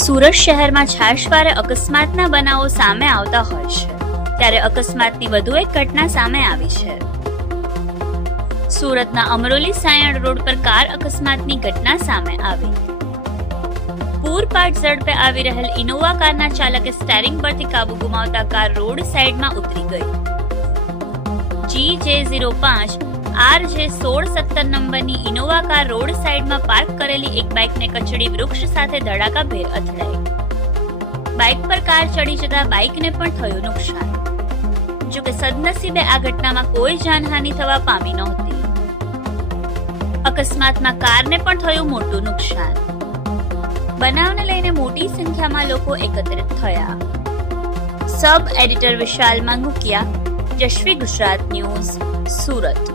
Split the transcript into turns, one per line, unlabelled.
સુરત શહેરમાં છાશવારે અકસ્માતના બનાવો સામે આવતા હોય છે. ત્યારે અકસ્માતની વધુ એક ઘટના સામે આવી છે. સુરતના અમરોલી સાયણ રોડ પર કાર અકસ્માતની ઘટના સામે આવી. પૂરપાટ ઝડપે આવી રહેલ ઇનોવા કારના ચાલકે સ્ટેરિંગ પરથી કાબુ ગુમાવતા કાર રોડ સાઈડમાં ઉતરી ગઈ. જી જે ઝીરો પાંચ આર જે સોળ સત્તર નંબરની ઇનોવા કાર રોડ સાઈડમાં પાર્ક કરેલી એક બાઇકને કચડી વૃક્ષ સાથે ધડાકાભેર અથડાઈ. બાઇક પર કાર ચડી જતા બાઇકને પણ થયું નુકસાન. જો કે સદનસીબે આ ઘટનામાં કોઈ જાનહાનિ થવા પામી નહોતી. અકસ્માતમાં કારને પણ થયું મોટું નુકસાન. બનાવને લઈને મોટી સંખ્યામાં લોકો એકત્રિત થયા. Sub editor Vishal Mangukiya Jashvi Gujarat news, Surat.